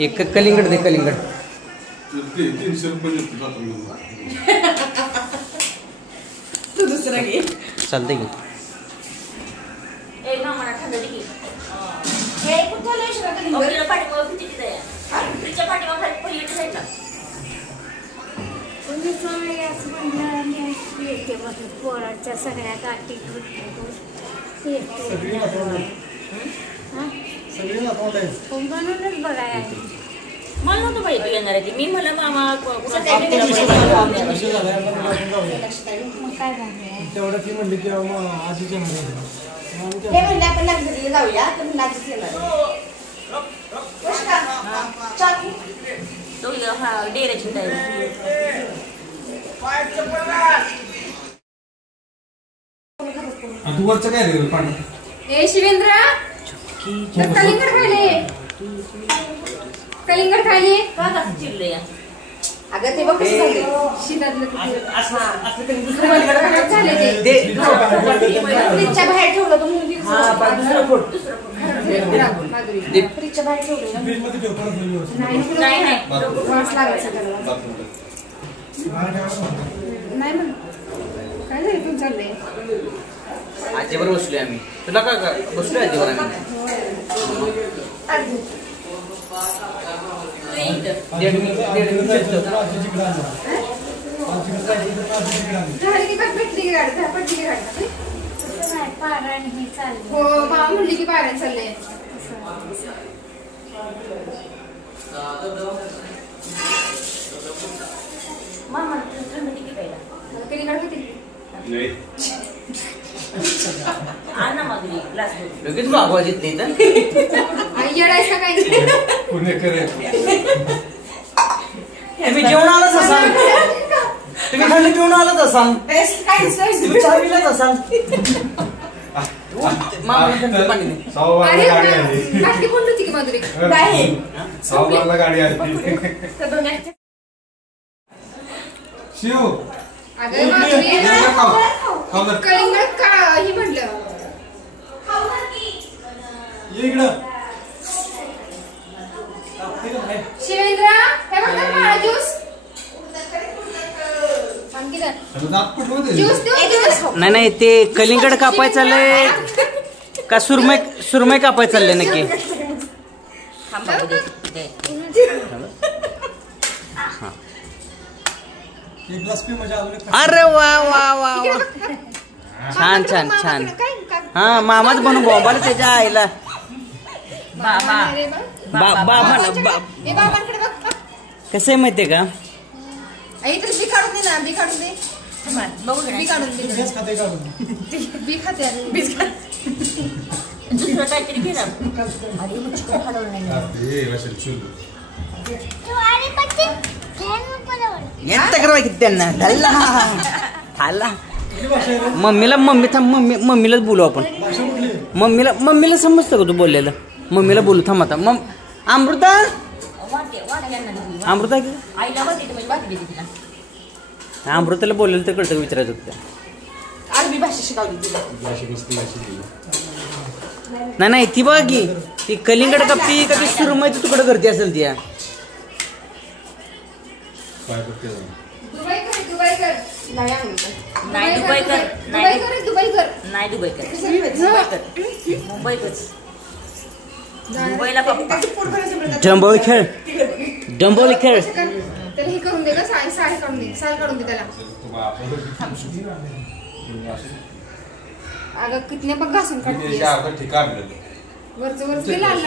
एक कलिंगड दे कलिंगड. 300 रुपये तू दुसरा घे. चालतंय की. पोराच्या सगळ्या गाठी म्हणूनच बघाय मला नव्हतं माहिती येणार आहे ती. मी मला मामा काय तेवढं ती म्हणली की आजीच्या हे म्हणले आपण नागझरीला जाऊया तर नागझरीच येणार तो हा डेऱ्याची तयारी. तू वरचं काय रे पाणी. ए शिवेंद्र कलिंगड खायले. कलिंगड खायले चिरले या. अगं ते बघ कसं झालं शिदातलं झाले ते फ्रीजच्या बाहेर ठेवलं तो मुलगी फ्रीजच्या बाहेर ठेवलं नाही म्हण काय झालं तू चाललंय. आजीवर बसलोय आम्ही. तुला काय बसलोय आजीवर आम्ही. हो मामा म्हणली की पारायण चाललंय. मामा किती पहिला कलिंगड खातील आणा मागली ग्लास लगेच मागवायची नाही तर आई येडायचं काय पुणेकर तुम्ही जेवण आलाच असाल. तुम्ही खाली पिऊन आलाच असाल. तुम्ही चहा पिलाच असाल. गाठी कोण होती की माधुरी गाडी आली. शिव अगं माधुरी कलिंगड का ही म्हटलं शिवेंद्र हे बघ ना ज्यूस नाही नाही ते कलिंगड कापाय चाललंय का सुरमई कापाय चाललंय नक्की. अरे वा वा वा वा छान छान छान. हा मामाच बनू बॉम्बाला त्याच्या आईला कसं आहे माहितीये का. आई तर बी काढून दे ना. बी काढून दे. बी काढून दे. बी खाते दुसरं काहीतरी घे ना. अरे मग चिकन हलवलं नाही त्यांना खाल्ला. मम्मीलाच बोलू आपण. मम्मीला समजतं का तू बोललेलं. मम्मीला बोलू थांब आता. अमृता अमृता अमृताला बोललेलं तर कळतं विचारायचं होतं. अरबी भाषा शिकवली तिला. नाही ती बघ की ती कलिंगड कापती का ती सुरमईचं तुकडं करते असेल ती. डंबोली खेळ त्याला हे करून दे का साडी काढून दे. साल काढून दे त्याला. अगं कितने बघ घासून काढते वरच लाल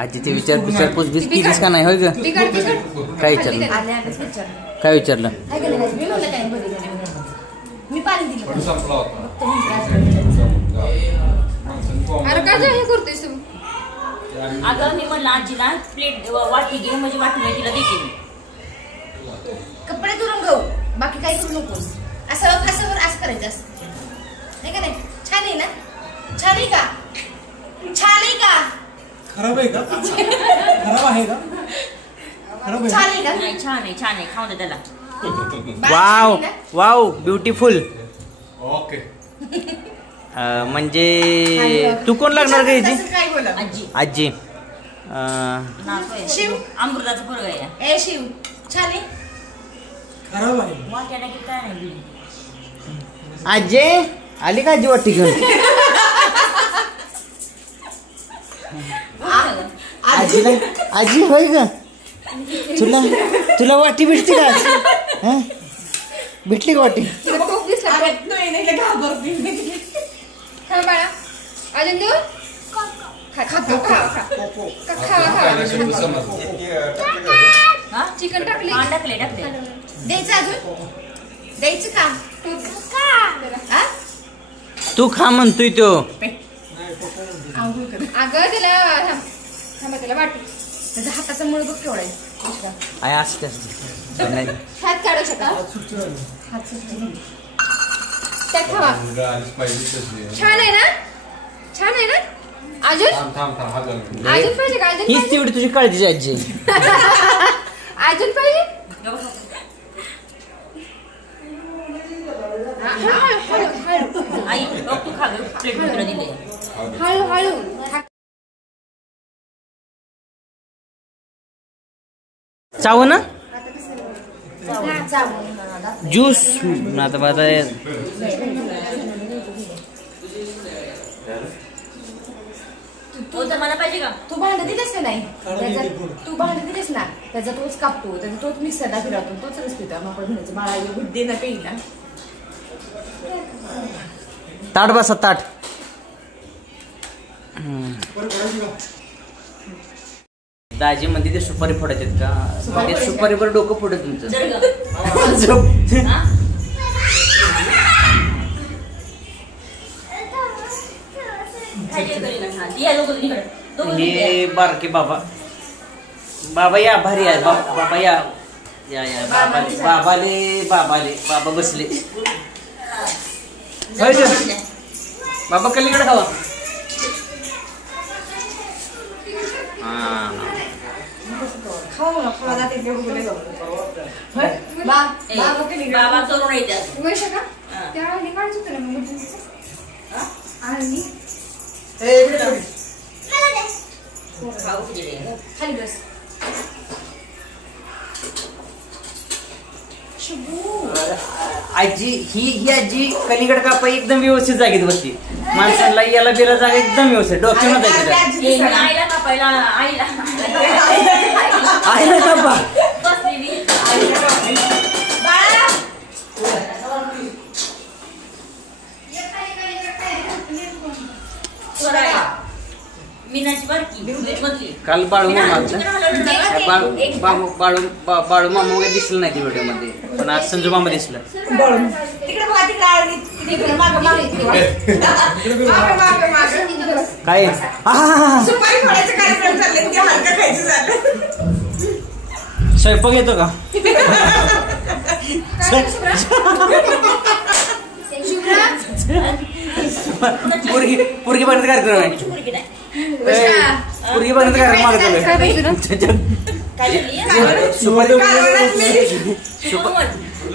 आजी ते विचारपूस बीस केलीस का नाही होय ग. काय विचारलं काय विचारलं. मी पाणी दिलं. अरे काय हे करतोयस तू. अगं मी म्हणलं आजीला प्लेट वाटी घे म्हणजे वाटी मी तिला देते. कपडे धुवून घेऊ बाकी काही करू नकोस. असं फासावर असं करायचं असं नाही का. नाही छान आहे ना. छान आहे का. छान आहे का. खराब आहे का. खराब आहे का. छान आहे का. नाही छान आहे खाऊ दे त्याला. Wow wow beautiful. ओके म्हणजे तू कोण लागणार का याची काय बोला आजी शिव अमृताचं पोरग आहे ए शिव छान आहे खराब आहे वाट्याला की काय नाही आजी आली का आजी वाटी घेऊन आजीला आजी होय ग तुला वाटी भेटते का हा? भेटली का वाटी तिला टोप दिसला नाही घाबरते खा बाळा अजून देऊ खा खा खा खा चिकन टाकले द्यायचं अजून द्यायचं का हा? तू खा म्हणतोय तो अगं त्याला थांबा त्याला वाटू त्याच्या हाताचा मूळ बघ केवढा आहे आय असते हात काढू शका हात सुटले त्या खावा छान आहे ना छान आहे ना अजून अजून पाहिजे का अजून हीच तेवढी तुझी काळजी आजी अजून पाहिजे आई तू खा प्लेट मध्ये दिले हळू हळू चाव ना ज्यूस आता मला पाहिजे का तू भांड दिलेस का नाही तू भांड दिलेस ना त्याचा तोच कापतो त्याचा तोच मिक्सरला फिरवतो तोच रस पितो मग म्हणायचं बाळा बुद्धी ना पेईला ताट बसा ताट दाजी म्हणते ते सुपारी फोडायचे का ते सुपारीवर डोकं फोडत तुमचं हे बारके बाबा बाबा या भारी आहे बाबा या या या बाबाले बाबा बसले बाबा कलीकडे खावा बाबा तरुण आहे खाली बस आजी ही आजी कलिंगड कापा एकदम व्यवस्थित जागेत बसली माणसाला याला बिला जागा एकदम व्यवस्थित डोक्यामध्ये आईला कापायला आईला आहे ना कापा मीनाची बारकी काल बाळू बाळू मामा वगैरे दिसलं नाही ती व्हिडिओ मध्ये पण आज संजू मामा दिसलं काय स्वयंपाक येतो का पोरगी बघण्याचा कार्यक्रम आहे पोरगी बघण्याचा कार्यक्रम मागत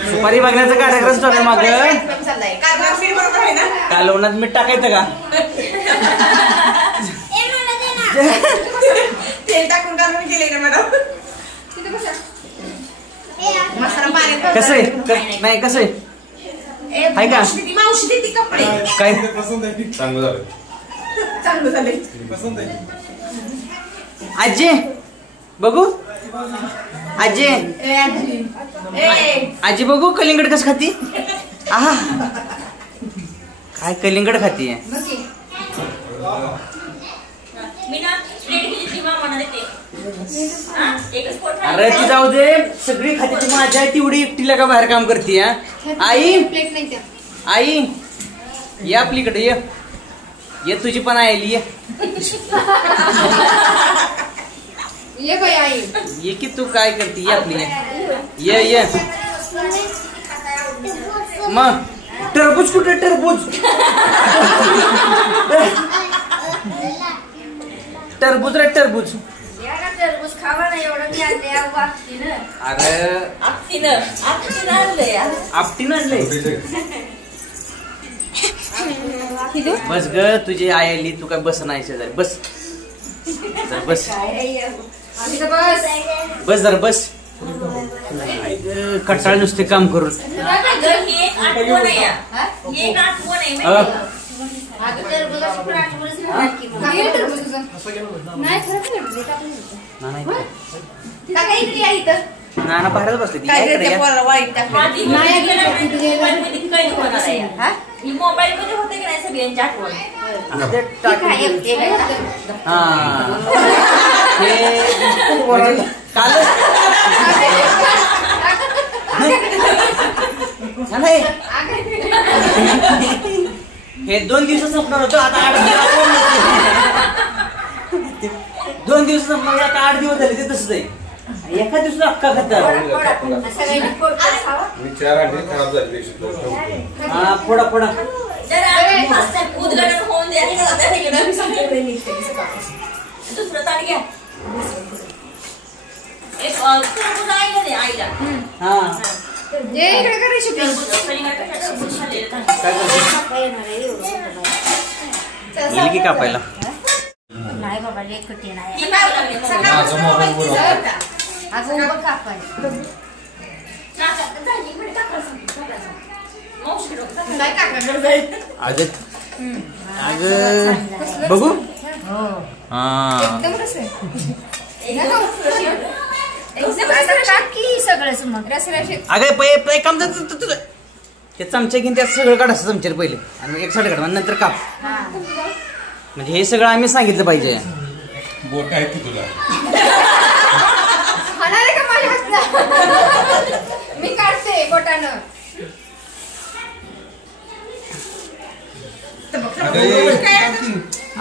सुपारी बघण्याचा कार्यक्रम चालू माग कालवणात मीठ टाकायचं का तेल टाकून कालवण केले ना मॅडम कसं आहे नाही कसं आहे का मावशी देते कपडे काय चांगलं झालंय आजी बघू आजी आजी बघू कलिंगड कसं खाती आहा काय कलिंगड खाती अरे ती जाऊ दे सगळी खाती ती माझ्या आहे तेवढी एकटीला का बाहेर काम करते आई आई ये आपलीकडे ये तुझी पण आयली ये बाई आई ये की तू काय करते ये आपली ये मग टरबूज कुठे टरबूज टरबूज रे टरबूज टरबूज खावा ना एवढं मी आणले अरे आपटीनं आणलंय बस ग, तुझी आई आली, तू काय बस नाही शेजारी, बस जरा बस बस जरा बस. आई ग, कंटाळ नुसते काम करून. नाना बाहेरच बसले ती काय इकडे या. मोबाईल मध्ये होते की नाही सगळ्यांची आठवण. हा हे म्हणजे कालच नाही हे 2 दिवस संपणार होतं, आता 8 दिवस. 2 दिवस संपणार, आता 8 दिवस झाले. ते तसंच आहे, एका दिवसात अक्का खाता. खराब झाली. हा फोडा फोडा. उद्घाटन होऊन द्या. दुसरं ताट घ्या. एक टरबूज आईला दे, आईला. हा इकडे करू शकतो. गेली की कापायला. नाही बाबा लय कठीण आहे. अगं बघू. हा अगं पहिले काम तुझं ते चमचे घेऊन त्यात सगळं काढायचं चमच्याला पहिले, आणि एक साईड काढा, नंतर काप. म्हणजे हे सगळं आम्ही सांगितलं पाहिजे. बोट आहे की तुला? मी काढते बोटानं.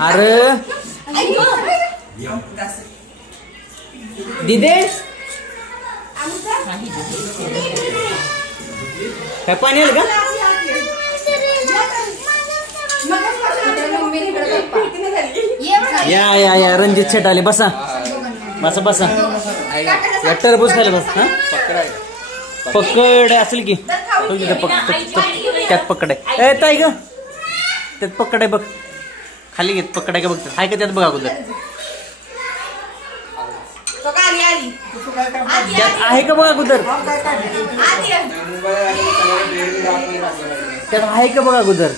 अरे दिदे काय पाणी आलं का? या या या रणजित शेट आले. बसा बसा बसा. या टरबूज खायला बस. हा पकड असेल की त्यात पकड आहे. ताई ग त्यात पकड आहे बघ, खाली घेत पकड आहे का बघ. हाय का त्यात बघा अगोदर त्यात आहे का बघा अगोदर. त्यात आहे का बघा अगोदर.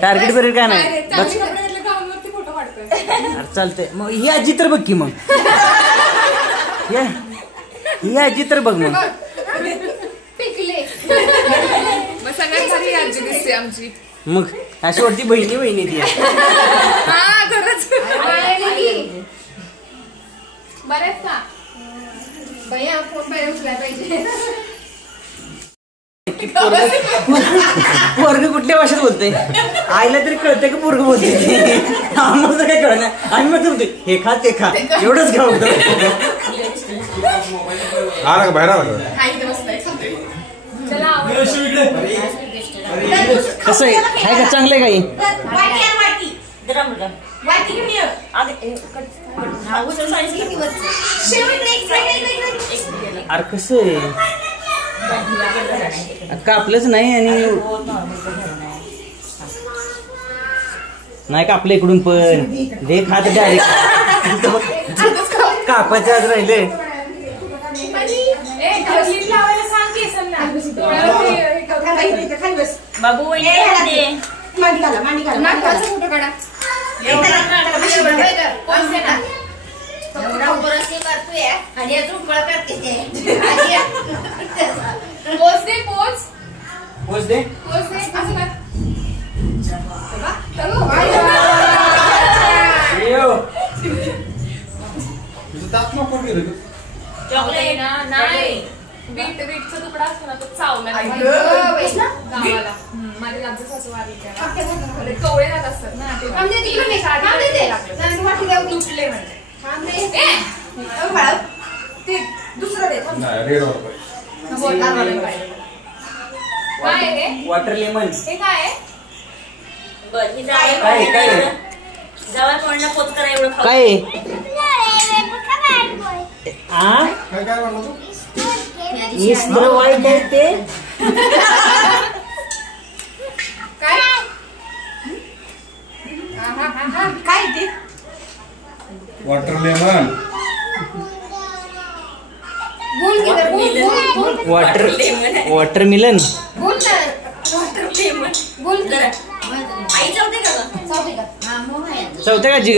टार्गेट बिर्गेट काय नाही. चालतंय मग ही आजी तर बघ की. मग ही आजी तर बघ मग. मग अशी वाटती बहिणी बहिणी ती. बरेच का भैया फोन पाहिजे उचलायला पाहिजे. पोरग कुठल्या भाषेत बोलतोय? आईला तरी कळतंय का पोरग बोलतोय? आम्हाला काय कळत नाही. आम्ही मग म्हणतोय हे खा ते खा, एवढंच खा होतं. बाहेर आला कसं आहे, काय का चांगलं आहे काही. अरे कसं आहे कापलंच नाही, आणि नाही कापलं इकडून पण. हे खात डायरेक्ट कापायचं आज राहिले. बाबू चॉकलेट नाही, बीटचा तुकडा असतो ना तो चावला गावाला. माझ्या लांबचं सासू वारली कवळे जात असतात ना ते तुटले म्हणजे ते दुसरं दे. काय आहे वॉटर लेमन. हे काय आहे? काय आ इस्त्र वाईट आहे ते काय ते वॉटर लेमन बोल की तर, बोल वॉटर मिलन बोल ना बोल की आई चौथे का ग? चौथी का चौथ्या का जी ग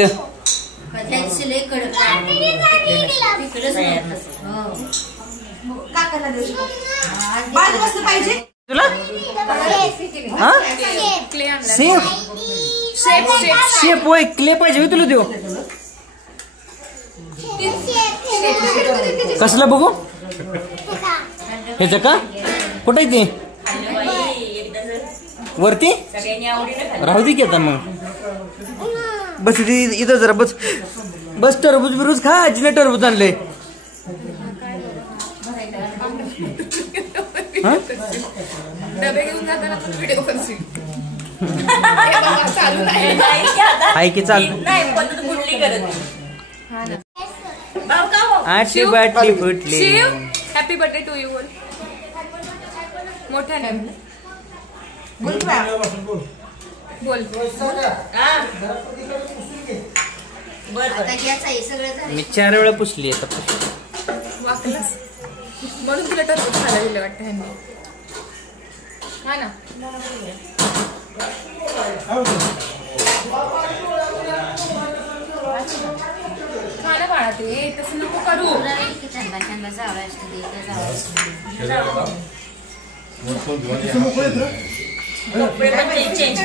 काकाला देऊ शकतो. बाजू बसलं पाहिजे तुला हा क्ले आणला सेफ शेप शेप होय क्ले पाहिजे होय तुला देऊ कसलं बघू ह्याचं का कुठे आहे ते वरती राहू दे की आता मग बस इथं जरा बस बस टरबूज बिरबूज खा आजीने टरबूज आणलंय हा? डबे घेऊन जाताना पण व्हिडिओ करशील चालू नाही आहे की चाल आठली बाटली फुटली Shiv happy birthday to you मोठ्याने बोल बोल आता घ्यायचं आहे सगळं झालं. मी 4 वेळा पुसली आता वाकलंस म्हणून तुला टरबूज खायला दिलं वाटतं ह्यांनी हा ना खा ना बाळा ते तसं नको करू चेंज